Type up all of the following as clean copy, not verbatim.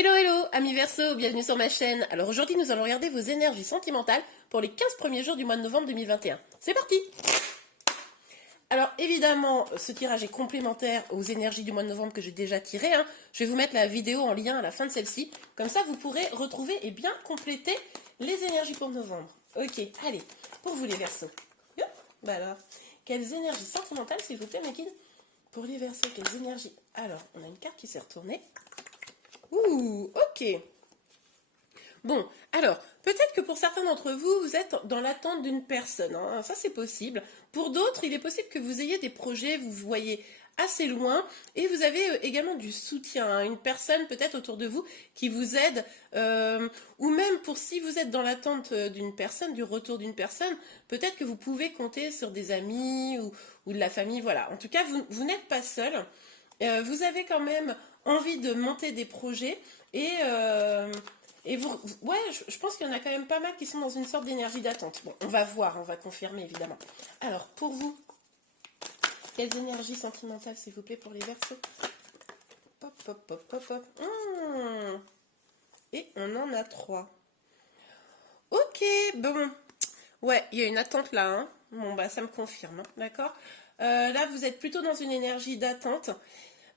Hello hello, amis Verseau, bienvenue sur ma chaîne. Alors aujourd'hui nous allons regarder vos énergies sentimentales pour les 15 premiers jours du mois de novembre 2021. C'est parti! Alors évidemment, ce tirage est complémentaire aux énergies du mois de novembre que j'ai déjà tiré. Je vais vous mettre la vidéo en lien à la fin de celle-ci. Comme ça vous pourrez retrouver et bien compléter les énergies pour novembre. Ok, allez, pour vous les Verseaux. Bah alors, quelles énergies sentimentales s'il vous plaît mes guides? Pour les Verseaux, quelles énergies? Alors, on a une carte qui s'est retournée. Ouh, ok. Bon, alors, peut-être que pour certains d'entre vous, vous êtes dans l'attente d'une personne. Ça, c'est possible. Pour d'autres, il est possible que vous ayez des projets, vous voyez assez loin, et vous avez également du soutien. Une personne peut-être autour de vous qui vous aide, ou même pour si vous êtes dans l'attente d'une personne, du retour d'une personne, peut-être que vous pouvez compter sur des amis ou de la famille. Voilà. En tout cas, vous n'êtes pas seul. Vous avez quand même envie de monter des projets et vous, ouais, je pense qu'il y en a quand même pas mal qui sont dans une sorte d'énergie d'attente. Bon, on va voir, on va confirmer évidemment. Alors, pour vous, quelles énergies sentimentales s'il vous plaît pour les Verseaux? Pop, pop, pop, pop, pop. Et on en a 3. Ok, bon. Ouais, il y a une attente là. Bon, bah ça me confirme, d'accord. Là, vous êtes plutôt dans une énergie d'attente.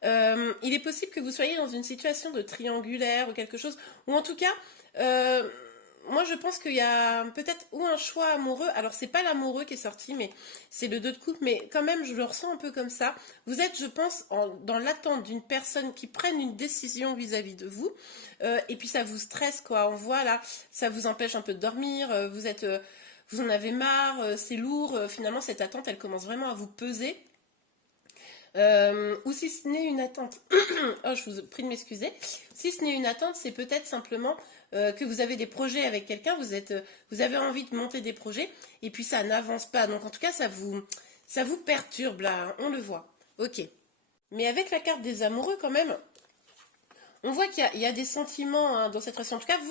Il est possible que vous soyez dans une situation de triangulaire ou quelque chose, ou en tout cas, moi je pense qu'il y a peut-être ou un choix amoureux, alors c'est pas l'amoureux qui est sorti, mais c'est le 2 de coupe, mais quand même je le ressens un peu comme ça. Vous êtes, je pense, dans l'attente d'une personne qui prenne une décision vis-à-vis de vous, et puis ça vous stresse, quoi. On voit là, ça vous empêche un peu de dormir, vous en avez marre, c'est lourd, finalement cette attente elle commence vraiment à vous peser. Ou si ce n'est une attente, oh, je vous prie de m'excuser. Si ce n'est une attente, c'est peut-être simplement que vous avez des projets avec quelqu'un, vous avez envie de monter des projets, et puis ça n'avance pas. Donc en tout cas, ça vous perturbe là, on le voit. Ok. Mais avec la carte des amoureux, quand même, on voit qu'il y a des sentiments dans cette relation. En tout cas,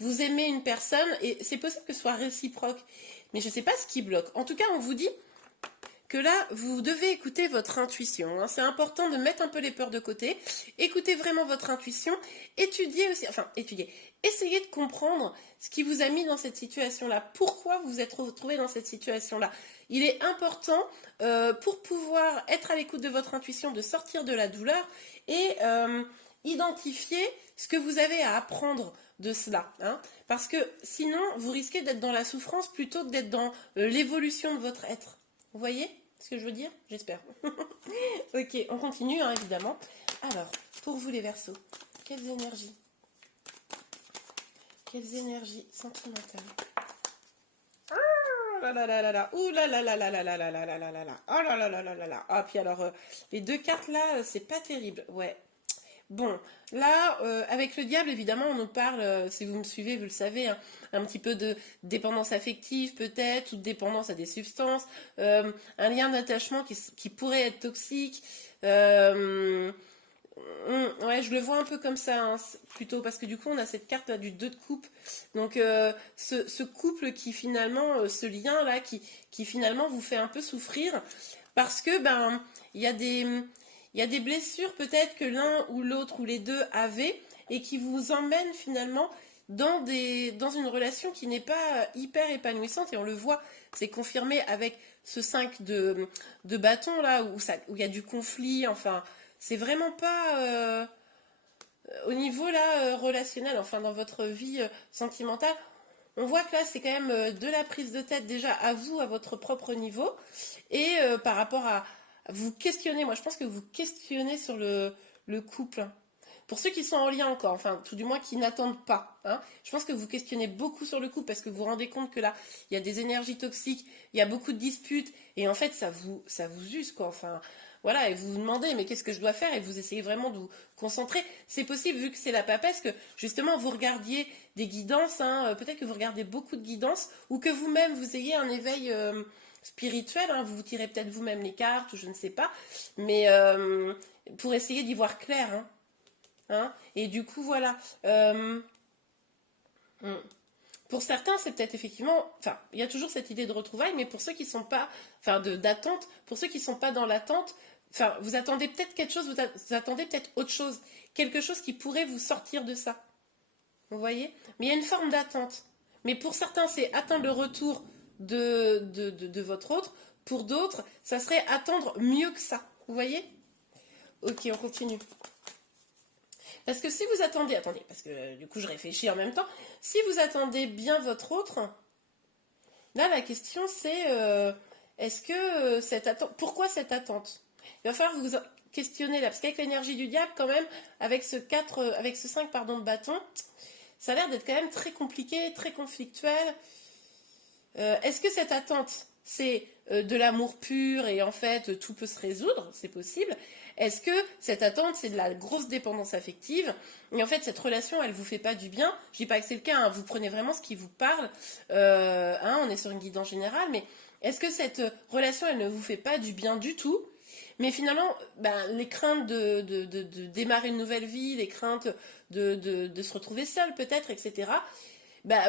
vous aimez une personne, et c'est possible que ce soit réciproque. Mais je ne sais pas ce qui bloque. En tout cas, on vous dit que là, vous devez écouter votre intuition. C'est important de mettre un peu les peurs de côté. Écoutez vraiment votre intuition. Étudiez aussi, essayez de comprendre ce qui vous a mis dans cette situation-là. Pourquoi vous vous êtes retrouvé dans cette situation-là. Il est important, pour pouvoir être à l'écoute de votre intuition, de sortir de la douleur et identifier ce que vous avez à apprendre de cela. Parce que sinon, vous risquez d'être dans la souffrance plutôt que d'être dans l'évolution de votre être. Vous voyez ce que je veux dire? J'espère. Ok, on continue, évidemment. Alors, pour vous les Verseaux, quelles énergies sentimentales? Oh là là là là là, ouh là là là là là là là là là là là là, oh là là là là là là. Ah, puis alors, les 2 cartes là, c'est pas terrible, ouais. Bon, là, avec le diable, évidemment, on nous parle, si vous me suivez, vous le savez, un petit peu de dépendance affective peut-être, ou de dépendance à des substances, un lien d'attachement qui pourrait être toxique. Ouais, je le vois un peu comme ça, plutôt, parce que du coup, on a cette carte là du 2 de coupe. Donc, ce couple qui finalement, ce lien-là, qui finalement vous fait un peu souffrir, parce que, il y a des blessures peut-être que l'un ou l'autre ou les deux avaient et qui vous emmènent finalement dans une relation qui n'est pas hyper épanouissante, et on le voit, c'est confirmé avec ce 5 de bâton là où il y a du conflit, enfin c'est vraiment pas au niveau là relationnel, enfin dans votre vie sentimentale. On voit que là, c'est quand même de la prise de tête déjà à vous, à votre propre niveau, et par rapport à vous questionner. Moi, je pense que vous questionnez sur le couple. Pour ceux qui sont en lien encore, enfin, tout du moins qui n'attendent pas. Je pense que vous questionnez beaucoup sur le couple parce que vous vous rendez compte que là, il y a des énergies toxiques, il y a beaucoup de disputes, et en fait, ça vous use, quoi. Enfin, voilà, et vous vous demandez, mais qu'est-ce que je dois faire? Et vous essayez vraiment de vous concentrer. C'est possible, vu que c'est la papesse, que justement vous regardiez des guidances, peut-être que vous regardez beaucoup de guidances, ou que vous-même vous ayez un éveil spirituel, vous vous tirez peut-être vous-même les cartes, ou je ne sais pas, mais pour essayer d'y voir clair. Et du coup, voilà. Pour certains, c'est peut-être effectivement, enfin, il y a toujours cette idée de retrouvailles, mais pour ceux qui sont pas, enfin, d'attente, pour ceux qui sont pas dans l'attente, Enfin, vous attendez peut-être quelque chose, vous attendez peut-être autre chose. Quelque chose qui pourrait vous sortir de ça. Vous voyez? Mais il y a une forme d'attente. Mais pour certains, c'est attendre le retour de votre autre. Pour d'autres, ça serait attendre mieux que ça. Vous voyez? Ok, on continue. Parce que si vous attendez, attendez, parce que du coup je réfléchis en même temps, si vous attendez bien votre autre, là la question c'est est-ce que cette attente, pourquoi cette attente? Il va falloir vous questionner là, parce qu'avec l'énergie du diable quand même, avec ce 4, avec ce 5 pardon, de bâton, ça a l'air d'être quand même très compliqué, très conflictuel. Est-ce que cette attente, c'est de l'amour pur et en fait tout peut se résoudre, c'est possible? Est-ce que cette attente, c'est de la grosse dépendance affective et en fait cette relation, elle vous fait pas du bien? Je dis pas que c'est le cas, hein, vous prenez vraiment ce qui vous parle, on est sur une guidance générale, mais est-ce que cette relation, elle ne vous fait pas du bien du tout? Mais finalement, les craintes de démarrer une nouvelle vie, les craintes de se retrouver seul peut-être, etc.,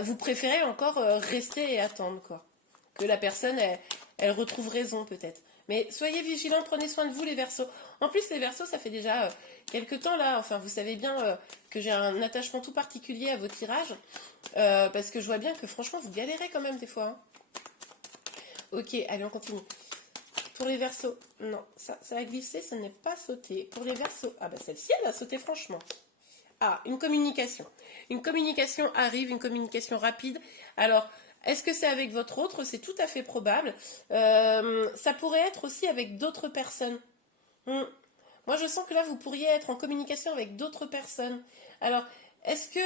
vous préférez encore rester et attendre, quoi. Que la personne, elle retrouve raison, peut-être. Mais soyez vigilants, prenez soin de vous, les Verseaux. En plus, les Verseaux, ça fait déjà quelques temps, là, enfin, vous savez bien que j'ai un attachement tout particulier à vos tirages, parce que je vois bien que, franchement, vous galérez quand même, des fois. Hein. Ok, allez, on continue. Pour les Verseaux, non, ça a glissé, ça n'est pas sauté. Pour les Verseaux, celle-ci, elle a sauté, franchement. Ah, une communication. Une communication arrive, une communication rapide. Alors, est-ce que c'est avec votre autre? C'est tout à fait probable. Ça pourrait être aussi avec d'autres personnes. Moi, je sens que là, vous pourriez être en communication avec d'autres personnes. Alors, est-ce que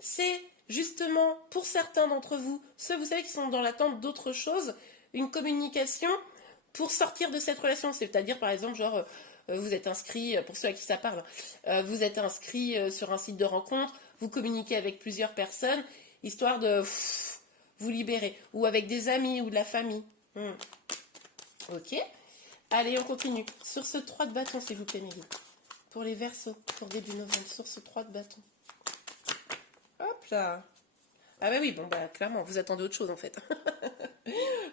c'est justement pour certains d'entre vous, ceux, vous savez, qui sont dans l'attente d'autre chose, une communication pour sortir de cette relation? C'est-à-dire, par exemple, genre... vous êtes inscrit, pour ceux à qui ça parle, vous êtes inscrit sur un site de rencontre, vous communiquez avec plusieurs personnes, histoire de vous libérer, ou avec des amis ou de la famille. Ok. Allez, on continue. Sur ce 3 de bâton, s'il vous plaît, Mélie. Pour les Verseaux, pour début novembre, sur ce 3 de bâton. Hop là. Ah oui, clairement, vous attendez autre chose en fait.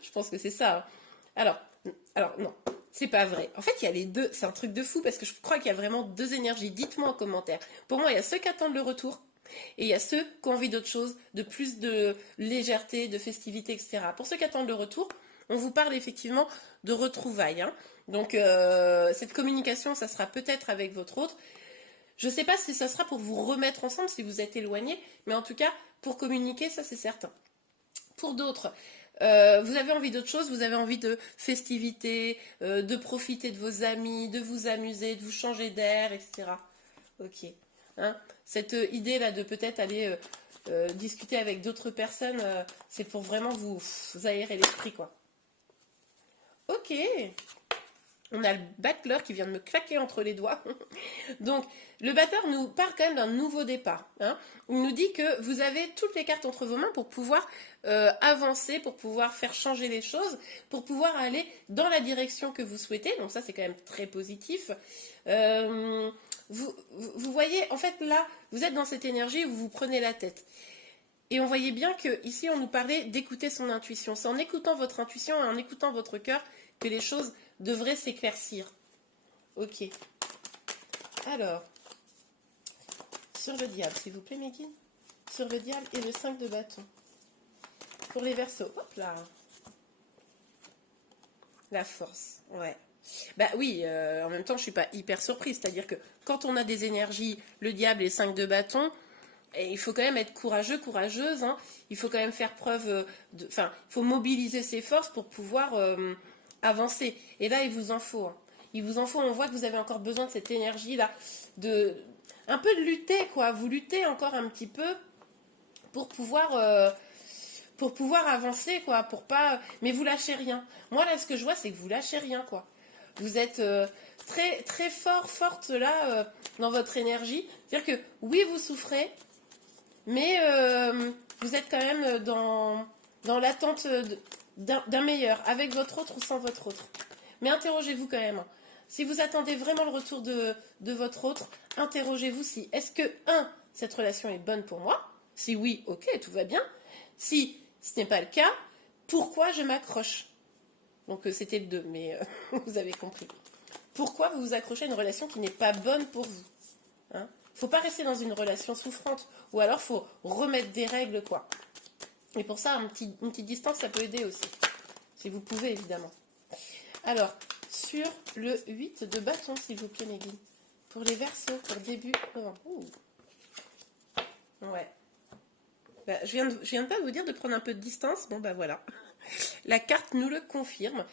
Je pense que c'est ça. Hein. Alors non. C'est pas vrai. En fait, il y a les deux. C'est un truc de fou parce que je crois qu'il y a vraiment deux énergies. Dites-moi en commentaire. Pour moi, il y a ceux qui attendent le retour et il y a ceux qui ont envie d'autre chose, de plus de légèreté, de festivité, etc. Pour ceux qui attendent le retour, on vous parle effectivement de retrouvailles. Hein. Donc, cette communication, ça sera peut-être avec votre autre. Je ne sais pas si ça sera pour vous remettre ensemble si vous êtes éloignés, mais en tout cas, pour communiquer, ça c'est certain. Pour d'autres, vous avez envie d'autre chose, vous avez envie de festivités, de profiter de vos amis, de vous amuser, de vous changer d'air, etc. Ok. Hein, cette idée-là de peut-être aller discuter avec d'autres personnes, c'est pour vraiment vous aérer l'esprit, quoi. Ok. On a le battleur qui vient de me claquer entre les doigts. Donc, le battleur nous parle quand même d'un nouveau départ. Hein. Il nous dit que vous avez toutes les cartes entre vos mains pour pouvoir avancer, pour pouvoir faire changer les choses, pour pouvoir aller dans la direction que vous souhaitez. Donc ça, c'est quand même très positif. Vous voyez, en fait, là, vous êtes dans cette énergie où vous vous prenez la tête. Et on voyait bien qu'ici, on nous parlait d'écouter son intuition. C'est en écoutant votre intuition et en écoutant votre cœur que les choses devraient s'éclaircir. Ok. Alors, sur le diable, s'il vous plaît, Megan. Sur le diable et le 5 de bâton. Pour les Verseaux. Hop là. La force. Ouais. Oui, en même temps, je ne suis pas hyper surprise. C'est-à-dire que quand on a des énergies, le diable et 5 de bâton, et il faut quand même être courageux, courageuse. Hein. Il faut quand même faire preuve de... Enfin, il faut mobiliser ses forces pour pouvoir avancer. Et là, il vous en faut. Hein. Il vous en faut. On voit que vous avez encore besoin de cette énergie-là. Un peu de lutter, quoi. Vous luttez encore un petit peu pour pouvoir avancer, quoi. Pour pas... Mais vous lâchez rien. Moi, là, ce que je vois, c'est que vous lâchez rien, quoi. Vous êtes très, très forte, là, dans votre énergie. C'est-à-dire que, oui, vous souffrez, mais vous êtes quand même dans l'attente d'un meilleur, avec votre autre ou sans votre autre. Mais interrogez-vous quand même. Si vous attendez vraiment le retour de votre autre, interrogez-vous si, est-ce que, cette relation est bonne pour moi? Si oui, ok, tout va bien. Si ce n'est pas le cas, pourquoi je m'accroche? Donc c'était le 2, mais vous avez compris. pourquoi vous vous accrochez à une relation qui n'est pas bonne pour vous. Hein. Faut pas rester dans une relation souffrante, ou alors faut remettre des règles, quoi. Et pour ça, une petite distance, ça peut aider aussi, si vous pouvez, évidemment. Alors, sur le 8 de bâton, s'il vous plaît, Meggy, pour les Verseaux, pour début novembre. Ouais. Bah, je viens de pas vous dire de prendre un peu de distance. Bon, bah voilà. La carte nous le confirme.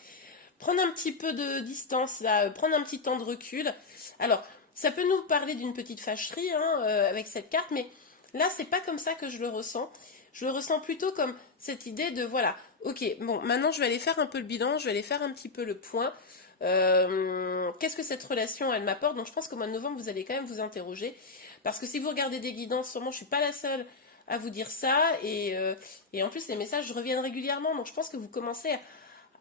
Prendre un petit peu de distance, là, prendre un petit temps de recul. Alors, ça peut nous parler d'une petite fâcherie hein, avec cette carte, mais là, c'est pas comme ça que je le ressens. Je le ressens plutôt comme cette idée de, voilà, ok, bon, maintenant je vais aller faire un peu le bilan, je vais aller faire un petit peu le point. Qu'est-ce que cette relation, elle m'apporte? Donc je pense qu'au mois de novembre, vous allez quand même vous interroger. Parce que si vous regardez des guidances, sûrement, je suis pas la seule à vous dire ça. Et en plus, les messages reviennent régulièrement. Donc je pense que vous commencez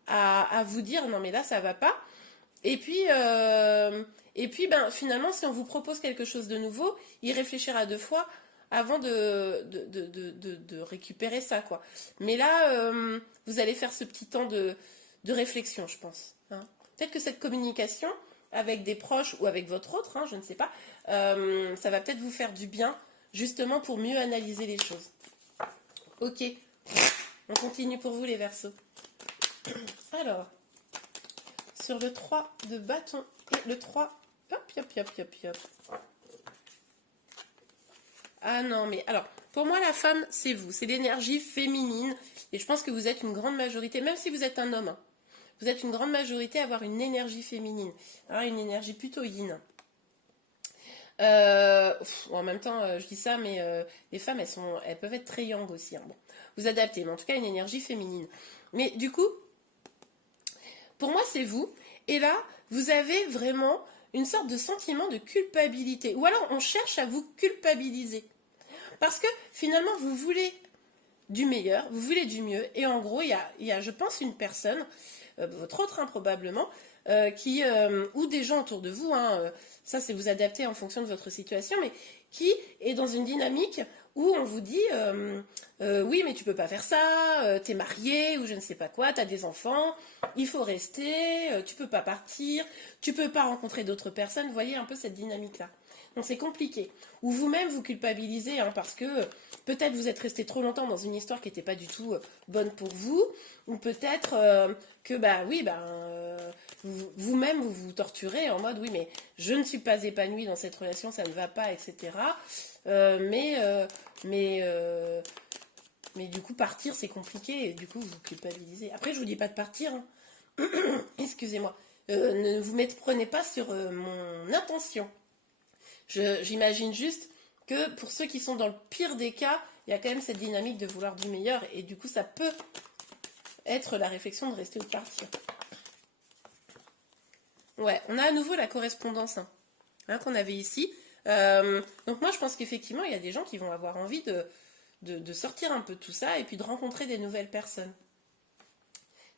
à vous dire, non mais là, ça va pas. Et puis ben, finalement, si on vous propose quelque chose de nouveau, y réfléchir à deux fois avant de récupérer ça, quoi. Mais là, vous allez faire ce petit temps de réflexion, je pense. Hein. Peut-être que cette communication avec des proches ou avec votre autre, hein, je ne sais pas, ça va peut-être vous faire du bien, justement pour mieux analyser les choses. Ok, on continue pour vous les Verseaux. Alors, sur le 3 de bâton et le 3, hop. Ah non, mais alors, pour moi, la femme, c'est vous. C'est l'énergie féminine. Et je pense que vous êtes une grande majorité, même si vous êtes un homme, hein, vous êtes une grande majorité à avoir une énergie féminine. Hein, une énergie plutôt yin. En même temps, je dis ça, mais les femmes, elles peuvent être très yang aussi. Hein. Bon, vous adaptez, mais en tout cas, une énergie féminine. Mais du coup, pour moi, c'est vous. Et là, vous avez vraiment une sorte de sentiment de culpabilité. Ou alors, on cherche à vous culpabiliser. Parce que finalement, vous voulez du meilleur, vous voulez du mieux. Et en gros, il y a je pense, une personne, votre autre probablement, ou des gens autour de vous, hein, ça c'est vous adapter en fonction de votre situation, mais qui est dans une dynamique où on vous dit oui mais tu peux pas faire ça, t'es marié ou je ne sais pas quoi, t'as des enfants, il faut rester, tu peux pas partir, tu peux pas rencontrer d'autres personnes, vous voyez un peu cette dynamique là. Donc c'est compliqué. Ou vous-même vous culpabilisez hein, parce que peut-être vous êtes resté trop longtemps dans une histoire qui n'était pas du tout bonne pour vous, ou peut-être que bah oui vous-même vous vous torturez en mode oui mais je ne suis pas épanouie dans cette relation, ça ne va pas, etc. Mais du coup partir c'est compliqué et du coup vous culpabilisez. Après je vous dis pas de partir, hein. Excusez-moi. Ne vous prenez pas sur mon intention. J'imagine juste que pour ceux qui sont dans le pire des cas, il y a quand même cette dynamique de vouloir du meilleur et du coup ça peut être la réflexion de rester ou de partir. Ouais, on a à nouveau la correspondance hein, qu'on avait ici. Donc moi je pense qu'effectivement il y a des gens qui vont avoir envie de sortir un peu de tout ça et puis de rencontrer des nouvelles personnes.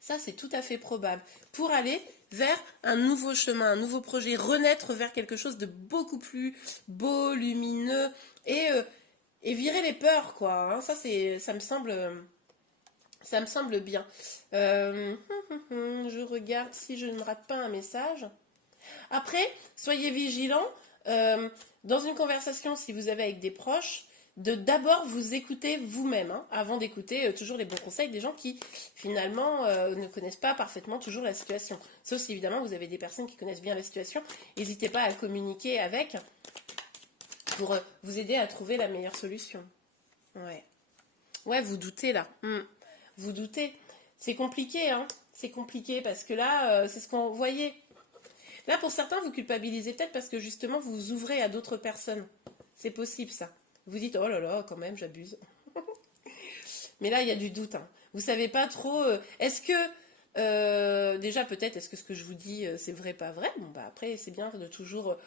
Ça, c'est tout à fait probable. Pour aller vers un nouveau chemin, un nouveau projet, renaître vers quelque chose de beaucoup plus beau, lumineux et virer les peurs, quoi. Hein. Ça me semble bien. Je regarde si je ne rate pas un message. Après, soyez vigilants. Dans une conversation, si vous avez avec des proches, de d'abord vous écouter vous-même, hein, avant d'écouter toujours les bons conseils des gens qui, finalement, ne connaissent pas parfaitement toujours la situation. Sauf si, évidemment, vous avez des personnes qui connaissent bien la situation. N'hésitez pas à communiquer avec pour vous aider à trouver la meilleure solution. Ouais, vous doutez, là. Vous doutez. C'est compliqué, hein. C'est compliqué parce que là, c'est ce qu'on voyait. Là, pour certains, vous culpabilisez peut-être parce que, justement, vous vous ouvrez à d'autres personnes. C'est possible, ça. Vous dites, oh là là, quand même, j'abuse. Mais là, il y a du doute. Hein. Vous savez pas trop. Est-ce que, déjà, peut-être, est-ce que ce que je vous dis, c'est vrai, pas vrai? Bon, bah après, c'est bien de toujours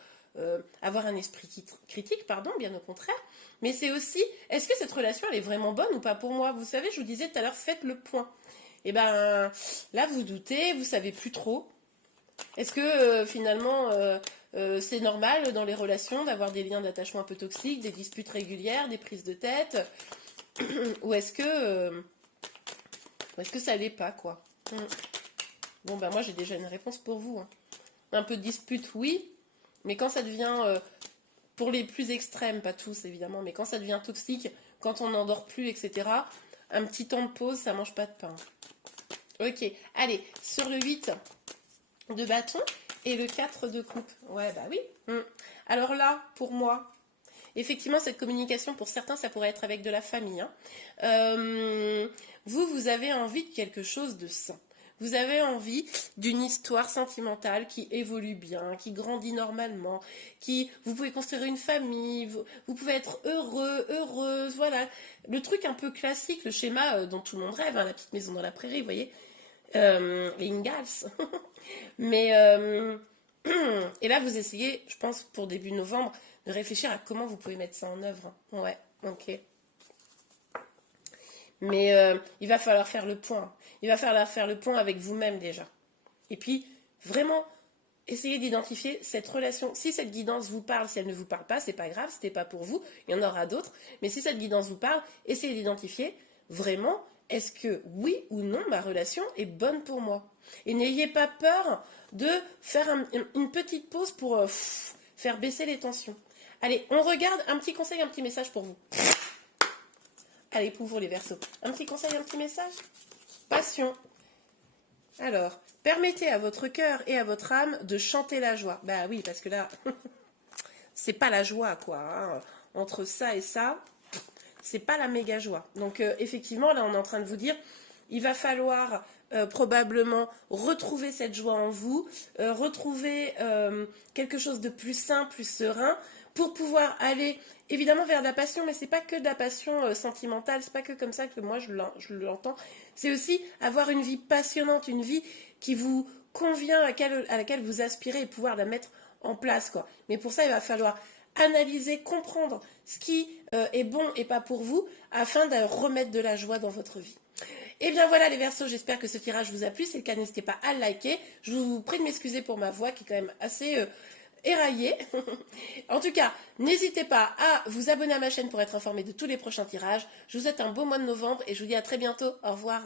avoir un esprit critique, pardon, bien au contraire. Mais c'est aussi, est-ce que cette relation, elle est vraiment bonne ou pas pour moi? Vous savez, je vous disais tout à l'heure, faites le point. Et ben, là, vous doutez, vous savez plus trop. Est-ce que, finalement... c'est normal dans les relations d'avoir des liens d'attachement un peu toxiques, des disputes régulières, des prises de tête, ou est-ce que ça l'est pas quoi. Bon ben moi j'ai déjà une réponse pour vous. Hein. un peu de dispute, oui, mais quand ça devient, pour les plus extrêmes, pas tous évidemment, mais quand ça devient toxique, quand on n'endort plus, etc., un petit temps de pause, ça mange pas de pain. Ok, allez, sur le 8 de bâton et le 4 de coupe. Ouais, bah oui. Alors là, pour moi, effectivement, cette communication, pour certains, ça pourrait être avec de la famille. Hein. Vous avez envie de quelque chose de sain. Vous avez envie d'une histoire sentimentale qui évolue bien, qui grandit normalement, vous pouvez construire une famille, vous pouvez être heureux, heureuse, voilà. Le truc un peu classique, le schéma dont tout le monde rêve, hein, la petite maison dans la prairie, vous voyez, les Ingalls. Mais, et là, vous essayez, je pense, pour début novembre, de réfléchir à comment vous pouvez mettre ça en œuvre. Ouais, ok. Mais il va falloir faire le point. Il va falloir faire le point avec vous-même déjà. Et puis, vraiment, essayez d'identifier cette relation. Si cette guidance vous parle, si elle ne vous parle pas, c'est pas grave, c'était pas pour vous, il y en aura d'autres. Mais si cette guidance vous parle, essayez d'identifier vraiment, est-ce que oui ou non, ma relation est bonne pour moi. Et n'ayez pas peur de faire une petite pause pour faire baisser les tensions. Allez, on regarde un petit conseil, un petit message pour vous. Allez, pour vous les Verseaux. Un petit conseil, un petit message. Passion. Alors, permettez à votre cœur et à votre âme de chanter la joie. Bah oui, parce que là, c'est pas la joie, quoi. Hein. Entre ça et ça, c'est pas la méga joie. Donc, effectivement, là, on est en train de vous dire, il va falloir probablement retrouver cette joie en vous, retrouver quelque chose de plus sain, plus serein, pour pouvoir aller évidemment vers de la passion, mais c'est pas que de la passion sentimentale, c'est pas que comme ça que moi je l'entends. C'est aussi avoir une vie passionnante, une vie qui vous convient, à laquelle vous aspirez et pouvoir la mettre en place, quoi. Mais pour ça, il va falloir analyser, comprendre ce qui est bon et pas pour vous, afin de remettre de la joie dans votre vie. Et bien voilà les Verseaux, j'espère que ce tirage vous a plu. Si c'est le cas, n'hésitez pas à le liker. Je vous prie de m'excuser pour ma voix qui est quand même assez éraillée. En tout cas, n'hésitez pas à vous abonner à ma chaîne pour être informé de tous les prochains tirages. Je vous souhaite un beau mois de novembre et je vous dis à très bientôt. Au revoir.